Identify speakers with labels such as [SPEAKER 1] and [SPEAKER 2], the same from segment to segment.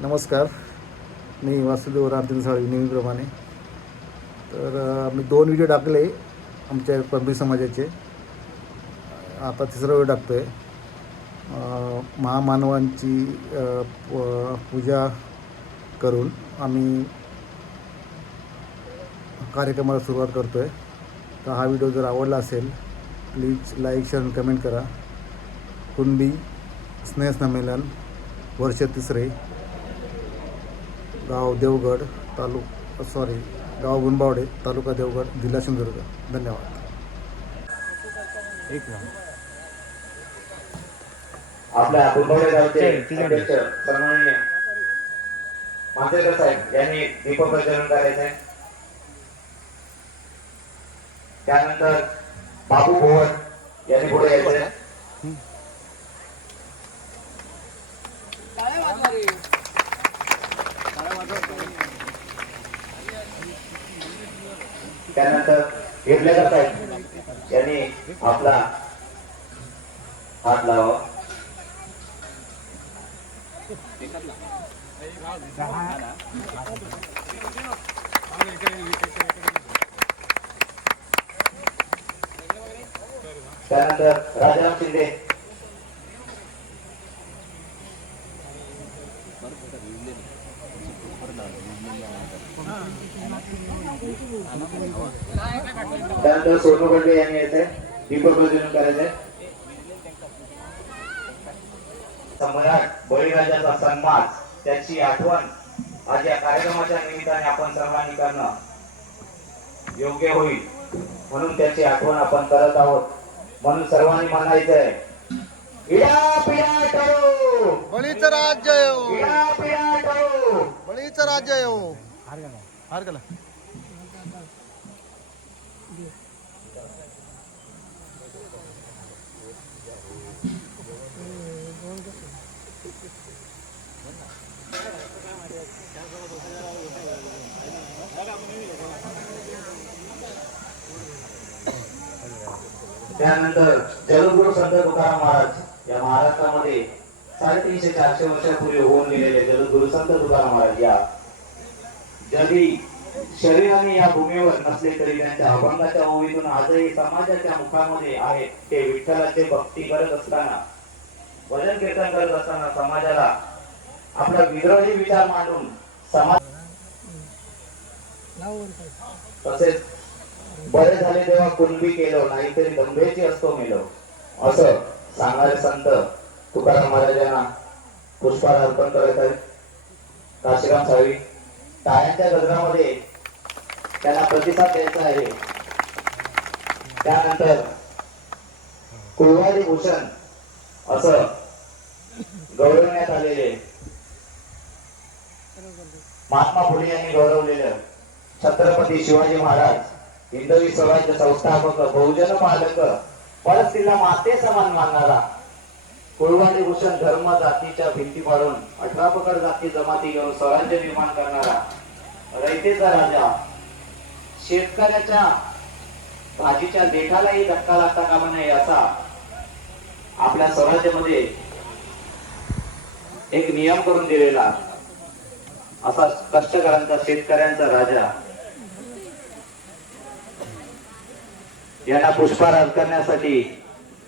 [SPEAKER 1] नमस्कार. मी वासुदेव रामचंद्र साळवी नेहमीप्रमाणे. तर मी दोन व्हिडिओ टाकले आमच्या पंबी समाजाचे. आता तिसरा व्हिडिओ टाकतो आहे महामानवांची प- पूजा करून आम्ही कार्यक्रमाला सुरुवात करतो आहे तर हा व्हिडिओ जर आवडला असेल प्लीज लाईक शेअर आणि कमेंट करा. कुणबी स्नेह संमेलन वर्ष तिसरे. गाव देवगड तालुक सॉरी गाव गुणबावडे तालुका देवगड जिल्हा सिंधुदुर्ग. धन्यवाद.
[SPEAKER 2] आपल्या कुंभवडे गावचे अध्यक्ष सन्माननीय मांजरेकर साहेब यांनी दीपक प्रज्वलन करायचंय. त्यानंतर बाबू भोवट यांनी पुढे यायचंय. त्यानंतर हिरलेकर साहेब यांनी आपला हात लावा. त्यानंतर राजाराम शिंदे त्यानंतर सोनू गंडे यांनी यायचंय दीपक प्रज्वलन करायचंय. सम्राट बळीराजाचा सन्मान त्याची आठवण आज या कार्यक्रमाच्या निमित्ताने आपण सर्वांनी करणं योग्य होईल म्हणून त्याची आठवण आपण करत आहोत. म्हणून सर्वांनी म्हणायचंय इडा पिडा टळो.
[SPEAKER 1] बळीचं राज्य येऊ
[SPEAKER 2] इडा पिडा टळो.
[SPEAKER 1] बळीचं राज्य येऊ हार गेला
[SPEAKER 2] जलगुरु संत तुकाराम महाराज या महाराष्ट्रामध्ये साडेतीनशे चारशे वर्षापूर्वी होऊन गेलेले जलगुरु संत तुकाराम महाराज या जरी शरीराने या भूमीवर नसले तरी त्यांच्या अभंगाच्या ओळीतून आजही समाजाच्या मुखामध्ये आहे ते विठ्ठलाचे भक्ती करत असताना भजन कीर्तन करत असताना समाजाला आपला विद्रोही विचार मांडून समाज तसेच बरे झाले तेव्हा कुणबी केलो नाहीतरी दंभेची असतो मेलो. असं सांगणारे संत तुकाराम महाराजांना पुष्पाला अर्पण करत आहेत. काशीराम साहेब टाळ्यांच्या गजरामध्ये त्यांना प्रतिसाद द्यायचा आहे. त्यानंतर कुळवाडी भूषण असं गौरवण्यात आलेले महात्मा फुले यांनी गौरवलेलं छत्रपती शिवाजी महाराज हिंदवी स्वराज्य संस्थापक बहुजन पालक परत तिला माते समान मानणारा कुळवाडी भूषण धर्म जातीच्या भिंती पाडून अठरा पकड जाती जमाती घेऊन स्वराज्य निर्माण करणारा रयतेचा राजा शेतकऱ्याच्या भाजीच्या देठालाही धक्का लागता कामा नये असा आपल्या स्वराज्यामध्ये एक नियम करून दिलेला. असा कष्टकऱ्यांचा शेतकऱ्यांचा राजा. यांना पुष्पहार करण्यासाठी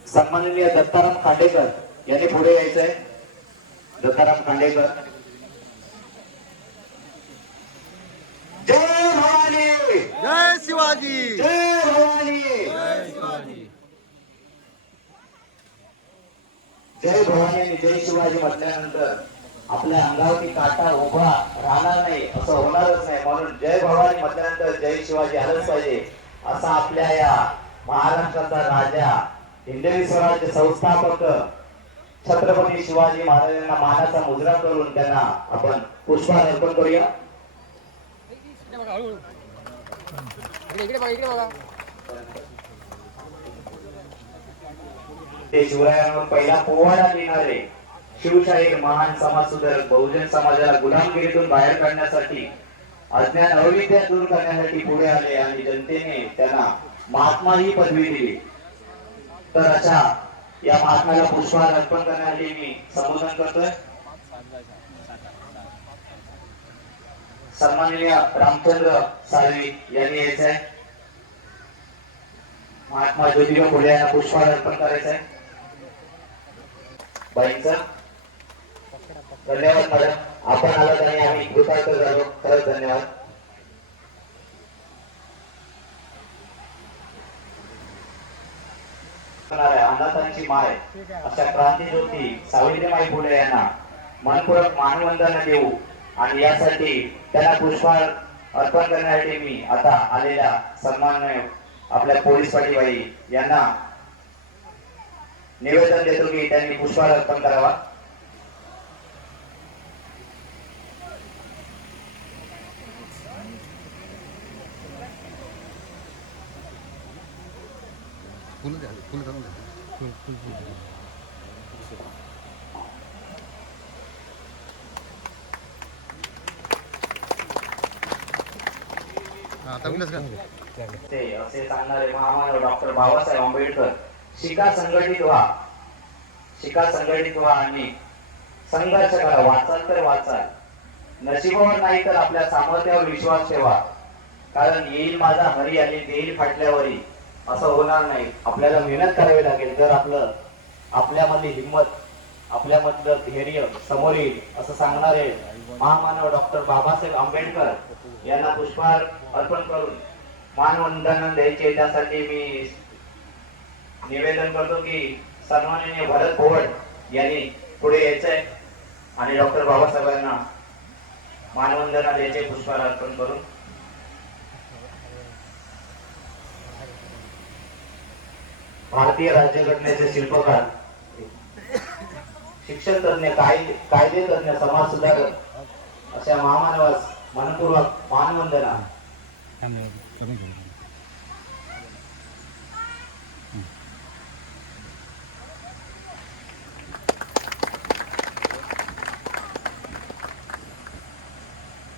[SPEAKER 2] सन्माननीय दत्ताराम खांडेकर यांनी पुढे यायचंय. दत्ताराम खांडेकर. जय भवानी
[SPEAKER 1] जय शिवाजी.
[SPEAKER 2] जय भवानी. जय भवानी आणि जय शिवाजी म्हटल्यानंतर आपल्या अंगावरती काटा उभा राहणार नाही असं होणारच नाही. म्हणून जय भवानी म्हटल्यानंतर जय शिवाजी आलंच पाहिजे असा आपल्या या महाराष्ट्राचा राजा हिंदवी स्वराज्य संस्थापक छत्रपती शिवाजी महाराजांना मानाचा मुद्रा करून त्यांना आपण पुष्पहार अर्पण करूया.
[SPEAKER 3] इकडे बघा इकडे बघा
[SPEAKER 2] ते शिवरायांवर पहिला पोवाडा लिहिणारे शिवशाहीर महान समाज सुधारक बहुजन समाजाला गुलामगिरीतून बाहेर काढण्यासाठी अज्ञान अविद्या दूर करण्यासाठी पुढे आले आणि जनतेने त्यांना महात्मा ही पदवी दिली. तर अशा या महात्म्याला पुष्पहार अर्पण करण्यासाठी मी संबोधन करतोय. सन्माननीय रामचंद्र साळवी यांनी यायचं आहे महात्मा ज्योतिबा फुले यांना पुष्पहार अर्पण करायचं आहे बाईंचं. धन्यवाद मॅडम. आपण आलात आणि आम्ही कृतार्थ झालो. खरंच धन्यवाद. अनाथांची माय अशा क्रांती ज्योती सावित्रीबाई फुले यांना मनपूरक मानवंदना देऊ. आणि यासाठी त्याला पुष्पहार अर्पण करण्यासाठी मी आता आलेल्या सन्माननीय आपल्या पोलीस पाटीबाई यांना निवेदन देतो की त्यांनी पुष्पहार अर्पण करावा.
[SPEAKER 3] फुलं द्या फुलं फुल फुल फुल आता उलट का
[SPEAKER 2] ते असे सांगणारे महामानव डॉक्टर बाबासाहेब आंबेडकर शिका संघटित व्हा. शिका संघटित व्हा आणि संघर्ष करा वाचाल तर वाचाल. नशिबावर नाही तर आपल्या सामर्थ्यावर विश्वास ठेवा. कारण येईल माझा हरी आणि देईल फाटल्यावरी. असं होणार नाही. आपल्याला मेहनत करावी लागेल. तर आपलं आपल्यामधली हिंमत आपल्यामधलं धैर्य समोर येईल असं सांगणारे महामानव डॉक्टर बाबासाहेब आंबेडकर यांना पुष्पहार अर्पण करून मानवंदन द्यायचे त्यासाठी मी निवेदन करतो की सन्माननीय भरत पोवट यांनी पुढे यायचंय आणि डॉक्टर बाबासाहेबांना मानवंदना द्यायचे पुष्पहार अर्पण करून. भारतीय राज्यघटनेचे शिल्पकार शिक्षण तज्ञ कायदे कायदे तज्ञ समाज सुधारक अशा महामानवास मनपूर्वक मानवंदना.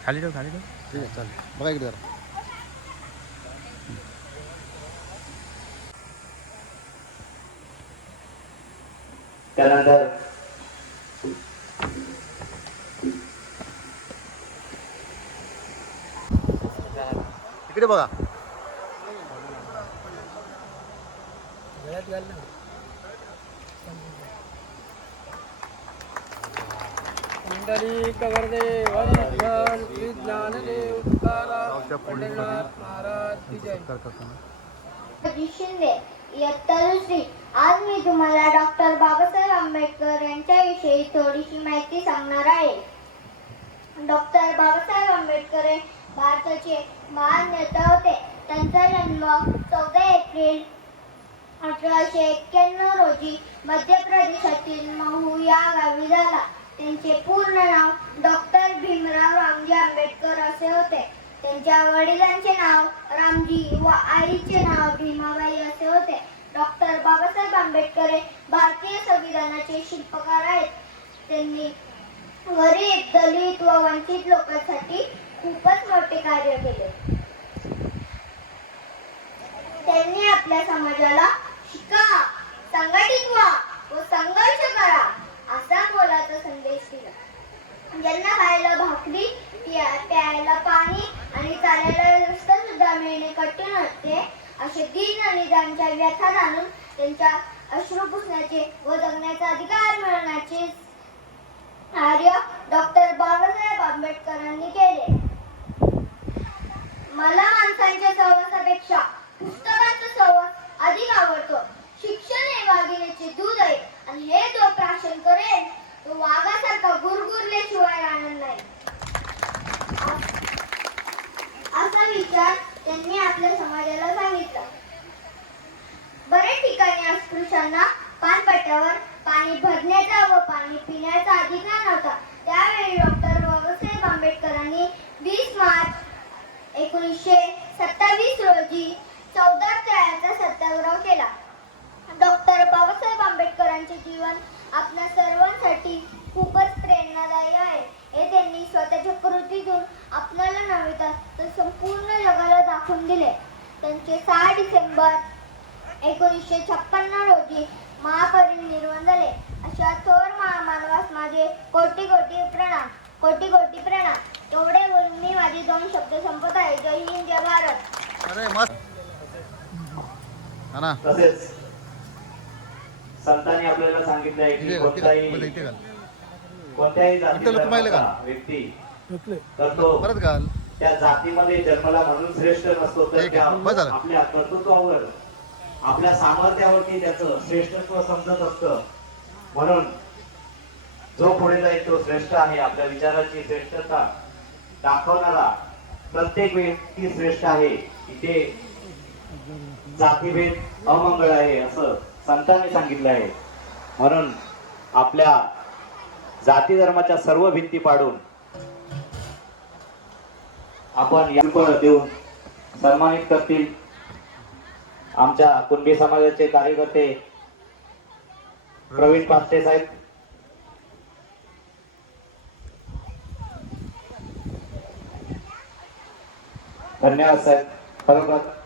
[SPEAKER 3] खाली ठेव खाली ठेव. ठीक आहे चालेल. बघा इकडे जरा.
[SPEAKER 2] त्यानंतर
[SPEAKER 3] इकडे बघा
[SPEAKER 4] मंडळी कवर्देव हरिद्वार श्री ज्ञानदेव तुकाराम पंढरीनाथ महाराज की जय
[SPEAKER 5] अजी शिंदे. इयत्ता दुसरी आज मी तुम्हाला डॉक्टर बाबासाहेब आंबेडकर यांच्याविषयी थोडीशी माहिती सांगणार आहे. डॉक्टर बाबासाहेब आंबेडकर हे भारताचे महान नेता होते. त्यांचा जन्म चौदा एप्रिल अठराशे एक्क्याण्णव रोजी मध्य प्रदेशातील महू या गावी झाला. त्यांचे पूर्ण नाव डॉक्टर भीमराव रामजी आंबेडकर असे होते. त्यांच्या वडिलांचे नाव रामजी व आईचे नाव भीमाबाई असे होते. डॉक्टर बाबासाहेब आंबेडकर हे भारतीय संविधानाचे शिल्पकार आहेत. त्यांनी गरीब दलित व वंचित लोकांसाठी खूपच मोठे कार्य केले. त्यांनी आपल्या समाजाला शिका संघटित व्हा व संघर्ष करा असा मोलाचा संदेश दिला. ज्यांना खायला भाकरी प्यायला पाणी आणि चालायला रस्ता सुद्धा मिळणे कठीण होते असे दीन आणि त्यांच्या व्यथा जाणून त्यांच्या अश्रू पुसण्याचे व जगण्याचा अधिकार मिळवण्याचे कार्य डॉक्टर बाबासाहेब आंबेडकरांनी केले. मला माणसांच्या सहवासापेक्षा पुस्तकांचा सहवास अधिक आवडतो. शिक्षण हे वाघिणीचे दूध आहे आणि हे जो प्राशन करेल तो वाघासारखा गुरगुरल्याशिवाय राहणार नाही. असा विचार त्यांनी आपल्या समाजाला सांगितला. बरेच ठिकाणी अस्पृश्यांना पानपट्ट्यावर पाणी भरण्याचा व पाणी पिण्याचा अधिकार नव्हता. त्यावेळी डॉक्टर बाबासाहेब आंबेडकरांनी वीस मार्च एकोणीसशे सत्तावीस रोजी चौदा त्रयाचा सत्याग्रह केला. डॉक्टर बाबासाहेब आंबेडकरांचे जीवन आपल्या सर्वांसाठी खूपच प्रेरणादायी आहे. हे त्यांनी स्वतःच्या कृतीतून आपल्याला नव्हे तर- तर संपूर्ण जगाला दाखवून दिले. त्यांचे सहा डिसेंबर एकोणीसशे छप्पन्न रोजी महापरिनिर्वाण झाले. अशा थोर महामानवास माझे कोटी कोटी प्रणाम कोटी कोटी प्रणाम एवढे बोलून मी माझे दोन शब्द संपत आहे. जय हिंद जय भारत.
[SPEAKER 3] अरे मस्त. हा ना.
[SPEAKER 2] तसेच संतांनी आपल्याला सांगितलं आहे की कोणताही कोणत्याही? जातीचा व्यक्ती तर तो
[SPEAKER 3] परत घाल.
[SPEAKER 2] त्या जातीमध्ये जन्मला म्हणून श्रेष्ठ नसतो तर. आपल्या कर्तृत्वावर आपल्या सामर्थ्यावरती त्याचं श्रेष्ठत्व समजत असतं. म्हणून जो पुढे जाईल तो श्रेष्ठ आहे. आपल्या विचाराची श्रेष्ठता दाखवणारा प्रत्येक व्यक्ती श्रेष्ठ आहे. इथे जातीभेद अमंगळ आहे असं संतांनी सांगितलं आहे. म्हणून आपल्या जाती धर्माच्या सर्व भिंती पाडून आपण देऊन सन्मानित करतील. आमच्या कुणबी समाजाचे कार्यकर्ते प्रवीण पात्ते साहेब धन्यवाद साहेब. खरोखर